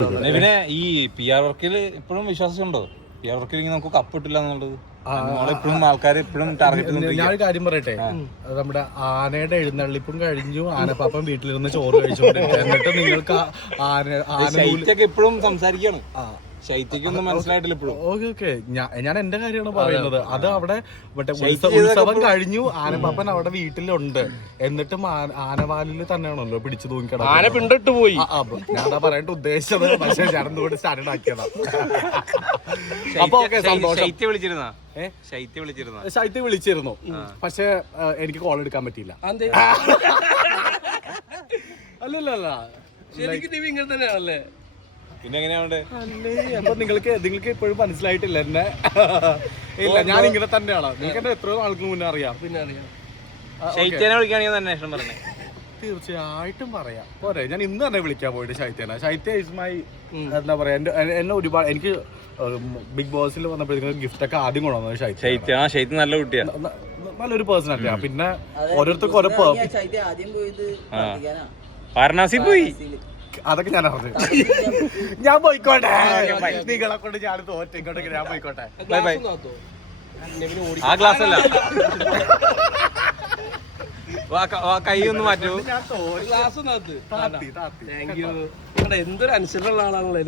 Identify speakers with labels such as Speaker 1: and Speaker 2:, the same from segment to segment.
Speaker 1: പിന്നെ ഈ PR വർക്കിൽ ഇപ്പോഴും വിശ്വാസമുണ്ടോ? PR വർക്കിൽ നമുക്ക് കപ്പ് കിട്ടില്ല എന്നുള്ളത് എപ്പോഴും ആൾക്കാർ എപ്പോഴും ടാർഗറ്റ്.
Speaker 2: ഞാനൊരു കാര്യം പറയട്ടെ, നമ്മുടെ ആനയുടെ എഴുന്നള്ളിപ്പും കഴിഞ്ഞു, ആനപ്പാപ്പൻ വീട്ടിലിരുന്ന് ചോറ് കഴിച്ചോണ്ടിരിക്കുക. എന്നിട്ട് നിങ്ങൾക്ക്
Speaker 1: ശൈത്യൊക്കെ എപ്പോഴും സംസാരിക്കാണ്. ശൈത്യക്കൊന്നും മനസ്സിലായിട്ടില്ല ഇപ്പോഴും.
Speaker 2: ഓക്കെ ഞാൻ എന്റെ കാര്യമാണ് പറയുന്നത്. അത് അവിടെ മറ്റേ ഉത്സവം കഴിഞ്ഞു, ആനപ്പാപ്പൻ അവിടെ വീട്ടിലുണ്ട്. എന്നിട്ടും ആനവാലിൽ തന്നെയാണല്ലോ പിടിച്ചു തൂങ്ങിക്കിടക്കുന്നത്.
Speaker 3: ആന പിണ്ടിട്ട് പോയി.
Speaker 2: ഞാൻ അതാ പറയാനായിട്ട് ഉദ്ദേശിച്ചത്. പക്ഷെ ഞാനെന്തുകൊണ്ട് സ്റ്റാർട്ടഡ് ആക്കിയതാ. അപ്പൊ ഓക്കെ, സന്തോഷം. ശൈത്യ വിളിച്ചിരുന്നു, പക്ഷെ എനിക്ക് കോൾ എടുക്കാൻ പറ്റിയില്ല. അല്ലല്ല,
Speaker 3: ശരിക്കും ഇങ്ങനെ തന്നെയാണല്ലേ?
Speaker 1: പിന്നെ എങ്ങനെയാവണ്ടേ?
Speaker 2: അല്ലേ, അപ്പൊ നിങ്ങൾക്ക് ഇപ്പോഴും മനസ്സിലായിട്ടില്ല എന്നെ? ഇല്ല, ഞാൻ ഇങ്ങനെ തന്നെയാണ്. നിങ്ങൾക്ക് എന്നെ എത്രയോ നാൾക്ക് മുന്നേ അറിയാം.
Speaker 3: പിന്നെ അറിയാം.
Speaker 1: ശൈത്യനെ വിളിക്കുകയാണെങ്കിൽ അന്വേഷണം പറഞ്ഞേ.
Speaker 2: തീർച്ചയായിട്ടും പറയാം. പോരെ, ഞാൻ ഇന്ന് തന്നെ വിളിക്കാൻ പോയിട്ട് ശൈത്യനെ. ശൈത്യ ഇസ് മൈ എന്താ പറയാ, എന്നെ ഒരുപാട് എനിക്ക് ബിഗ് ബോസിൽ വന്നപ്പോഴത്തേക്കും ഗിഫ്റ്റ് ഒക്കെ ആദ്യം കൊണ്ടുവന്നത്
Speaker 1: ശൈത്യ നല്ല കുട്ടിയാണ്,
Speaker 2: നല്ലൊരു പേഴ്സണാലിറ്റിയാണ്. പിന്നെ ഓരോരുത്തർക്കും ഓരോ
Speaker 1: വാരണാസി പോയി,
Speaker 2: അതൊക്കെ ഞാൻ അറിഞ്ഞു. ഞാൻ പോയിക്കോട്ടെ, നിങ്ങളെ കൊണ്ട് ഞാൻ തോറ്റിക്കോട്ടെ, ഞാൻ പോയിക്കോട്ടെ.
Speaker 1: Bye bye. ആ ഗ്ലാസ് അല്ല, കൈ ഒന്ന് മാറ്റൂ.
Speaker 3: എന്തൊരു അനുസരണമുള്ള ആളാണല്ലേ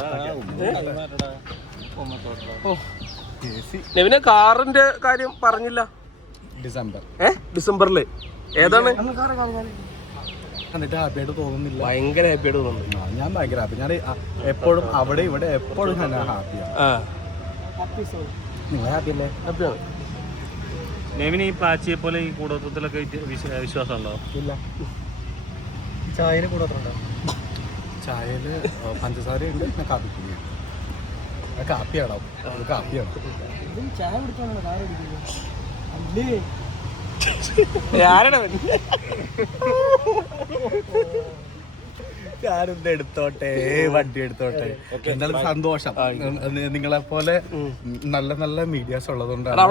Speaker 3: നെവിനെ. കാറിന്റെ കാര്യം പറഞ്ഞില്ല. ഡിസംബറില് ഏതാണ്?
Speaker 2: എന്നിട്ട് ഹാപ്പിയായിട്ട് തോന്നുന്നില്ല?
Speaker 3: ഭയങ്കര ഹാപ്പിയായിട്ട് തോന്നുന്നു.
Speaker 2: ഞാൻ ഭയങ്കര ഹാപ്പി. ഞാൻ എപ്പോഴും അവിടെ ഇവിടെ എപ്പോഴും ഞാൻ ഹാപ്പിയാണ്. നിങ്ങൾ ഹാപ്പി അല്ലേ?
Speaker 3: ഹാപ്പിയാണ്.
Speaker 4: നെവിന് ഈ പാച്ചിയെ പോലെ ഈ കൂടോത്രത്തിലൊക്കെ വിശ്വാസം ഉണ്ടോ?
Speaker 2: ഇല്ല.
Speaker 5: ചായയിൽ കൂടോത്രമുണ്ടോ?
Speaker 2: ചായയില് പഞ്ചസാര ഉണ്ട്, പിന്നെ കാപ്പിപ്പൊടിയാണ്. കാപ്പിയാണോ? കാപ്പിയാണ്.
Speaker 5: ചായ കുടിക്കാണോ കാറ് കുടിക്കുന്നത്?
Speaker 2: ഞാനെന്ത് എടുത്തോട്ടെ, വണ്ടി എടുത്തോട്ടെ. എന്നാലും സന്തോഷം. നിങ്ങളെ പോലെ നല്ല നല്ല മീഡിയാസ് ഉള്ളതുകൊണ്ടാണ്.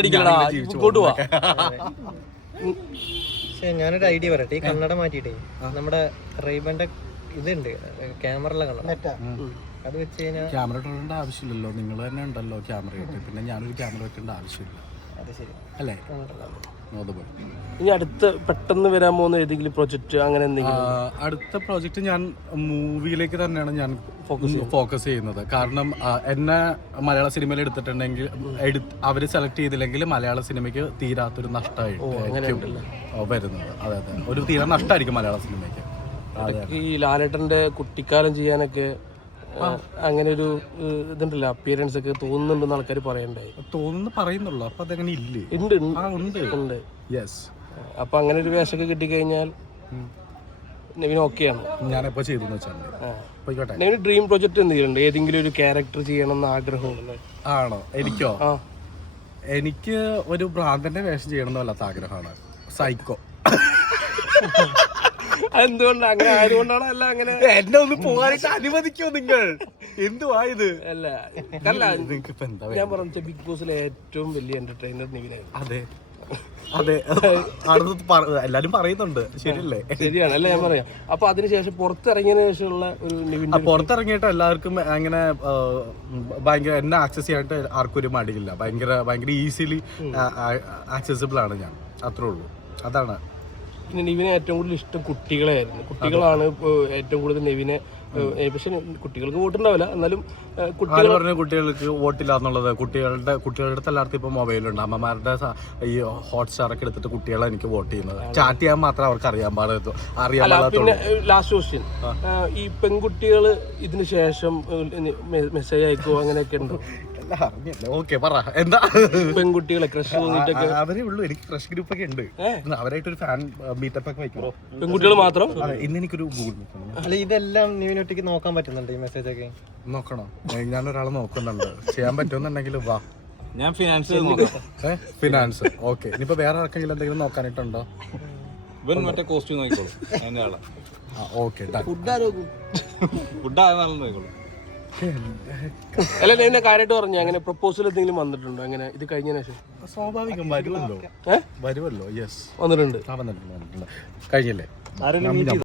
Speaker 5: പക്ഷെ ഞാനൊരു ഐഡിയ പറയട്ടെ. ഈ കണ്ണട മാറ്റിയിട്ടേ നമ്മുടെ റെയ്ബന്റെ ഇതുണ്ട്, ക്യാമറ കണ്ണട, അത് വെച്ച് കഴിഞ്ഞാൽ
Speaker 2: ക്യാമറ ഇടേണ്ട ആവശ്യമില്ലല്ലോ. നിങ്ങൾ തന്നെ ഉണ്ടല്ലോ ക്യാമറ ഇട്ട്. പിന്നെ ഞാനൊരു ക്യാമറ വെക്കേണ്ട ആവശ്യമില്ല.
Speaker 5: അത് ശരി
Speaker 2: അല്ലേ?
Speaker 3: ഇനി അടുത്ത പെട്ടെന്ന് വരാൻ പോകുന്ന ഏതെങ്കിലും പ്രൊജക്ട് അങ്ങനെ എന്തെങ്കിലും?
Speaker 2: അടുത്ത പ്രോജക്റ്റ് ഞാൻ മൂവിയിലേക്ക് തന്നെയാണ് ഞാൻ ഫോക്കസ് ചെയ്യുന്നത്. കാരണം എന്നെ മലയാള സിനിമയിൽ എടുത്തിട്ടുണ്ടെങ്കിൽ അവര് സെലക്ട് ചെയ്തില്ലെങ്കിൽ മലയാള സിനിമയ്ക്ക് തീരാത്തൊരു നഷ്ടമായിരിക്കും വരുന്നത്. അതെ, ഒരു തീരാ നഷ്ടമായിരിക്കും മലയാള സിനിമയ്ക്ക്.
Speaker 3: ഈ ലാലേട്ടന്റെ കുട്ടിക്കാലം ചെയ്യാനൊക്കെ അങ്ങനെ ഒരു ഇതുണ്ടല്ലോ, അപ്പിയറൻസ് ഒക്കെ തോന്നുന്നുണ്ടെന്ന് ആൾക്കാർ പറയണ്ടായി.
Speaker 2: പറയുന്നുള്ളൂ. അപ്പൊ അതങ്ങനെ ഇല്ലേ?
Speaker 3: ഉണ്ട്.
Speaker 2: യെസ്.
Speaker 3: അപ്പൊ അങ്ങനെ ഒരു വേഷമൊക്കെ കിട്ടിക്കഴിഞ്ഞാൽ നെവിൻ ഓക്കെയാണ്.
Speaker 2: ഞാനെപ്പോ ചെയ്തു വെച്ചാൽ
Speaker 3: നെവിന് ഡ്രീം പ്രൊജക്ട് എന്തെങ്കിലും ഏതെങ്കിലും ഒരു ക്യാരക്ടർ ചെയ്യണം എന്ന് ആഗ്രഹമുണ്ടല്ലേ?
Speaker 2: ആണോ? എനിക്കോ? എനിക്ക് ഒരു ഭ്രാന്തന്റെ വേഷം ചെയ്യണം എന്ന് വല്ലാത്ത ആഗ്രഹമാണ്. സൈക്കോ.
Speaker 3: എന്തുകൊണ്ടാണ് അങ്ങനെ ആയതുകൊണ്ടാണോ? അല്ല, അങ്ങനെ
Speaker 2: എന്നെ ഒന്ന് പോകാനായിട്ട് അനുവദിക്കോ നിങ്ങൾ? എന്തുവാ ഇത്?
Speaker 3: അല്ല, ഞാൻ പറഞ്ഞ ബിഗ് ബോസിലെ ഏറ്റവും വലിയ എന്റർടൈനർ നെവിനായിരുന്നു.
Speaker 2: അതെ, എല്ലാരും പറയുന്നുണ്ട്. ശരിയല്ലേ?
Speaker 3: ശരിയാണ്, അല്ല ഞാൻ പറയാം. അപ്പൊ അതിനുശേഷം പുറത്തിറങ്ങിയതിനു ശേഷമുള്ള ഒരു നെവിൻ,
Speaker 2: പുറത്തിറങ്ങിയിട്ട് എല്ലാവർക്കും അങ്ങനെ ഭയങ്കര എന്നെ ആക്സസ് ചെയ്യാനായിട്ട് ആർക്കും ഒരു മടിയില്ല. ഭയങ്കര ഈസിലി ആക്സസിബിൾ ആണ് ഞാൻ. അത്രേ ഉള്ളൂ. അതാണ്.
Speaker 3: പിന്നെ നെവിനെ ഏറ്റവും കൂടുതൽ ഇഷ്ടം കുട്ടികളെയായിരുന്നു. കുട്ടികളാണ് ഏറ്റവും കൂടുതൽ നെവിനെ. പക്ഷെ കുട്ടികൾക്ക് വോട്ടുണ്ടാവില്ല, എന്നാലും
Speaker 2: കുട്ടികൾക്ക് വോട്ടില്ല എന്നുള്ളത് കുട്ടികളുടെ എല്ലാവർക്കും ഇപ്പൊ മൊബൈലുണ്ട്. അമ്മമാരുടെ ഈ ഹോട്ട്സ്റ്റാർ ഒക്കെ എടുത്തിട്ട് കുട്ടികളെ എനിക്ക് വോട്ട് ചെയ്യുന്നത്. ചാറ്റ് ചെയ്യാൻ മാത്രമേ അവർക്ക് അറിയാൻ പാടില്ല.
Speaker 3: പിന്നെ ലാസ്റ്റ് ക്വസ്റ്റ്യൻ, ഈ പെൺകുട്ടികൾ ഇതിന് ശേഷം മെസ്സേജ് അയക്കുമോ അങ്ങനെയൊക്കെ ഉണ്ടോ?
Speaker 2: ഓക്കെ, പറ എന്താ?
Speaker 3: പെൺകുട്ടികളെ ക്രഷ് തോന്നിട്ടൊക്കെ?
Speaker 2: അവരേ ഉള്ളൂ. എനിക്ക് ക്രഷ് ഗ്രൂപ്പ് ഒക്കെ ഉണ്ട്. അവരായിട്ടൊരു ഫാൻ മീറ്റപ്പ് ഒക്കെ വയ്ക്കണം.
Speaker 3: പെൺകുട്ടികൾ മാത്രം?
Speaker 2: ഇന്ന് എനിക്കൊരു ഗൂഗിൾ മീറ്റ്.
Speaker 5: അല്ല, ഇതെല്ലാം നീവിനൊറ്റയ്ക്ക് നോക്കാൻ പറ്റുന്നുണ്ട് ഈ മെസ്സേജ് ഒക്കെ?
Speaker 2: നോക്കണോ? ഞാൻ ഒരാളെ നോക്കുന്നുണ്ട്. ചെയ്യാൻ പറ്റുമെന്നുണ്ടെങ്കിൽ വാ.
Speaker 1: ഞാൻ
Speaker 2: ഫിനാൻസ് ഓക്കെ. ഇനിയിപ്പോ വേറെ ആർക്കെങ്കിലും എന്തെങ്കിലും നോക്കാനായിട്ടുണ്ടോ?
Speaker 1: മറ്റേ കോസ്റ്റ്യൂം നോക്കിക്കോളൂ. അതിന്റെ ആളാ.
Speaker 2: ഓക്കെ.
Speaker 3: അല്ല, ഞാൻ കാര്യമായിട്ട് പറഞ്ഞു, അങ്ങനെ പ്രപ്പോസൽ എന്തെങ്കിലും വന്നിട്ടുണ്ടോ അങ്ങനെ ഇത് കഴിഞ്ഞ ശേഷം?
Speaker 2: സ്വാഭാവികം വരുമല്ലോ. യെസ്,
Speaker 3: വന്നിട്ടുണ്ട്.
Speaker 2: കഴിഞ്ഞില്ലേ?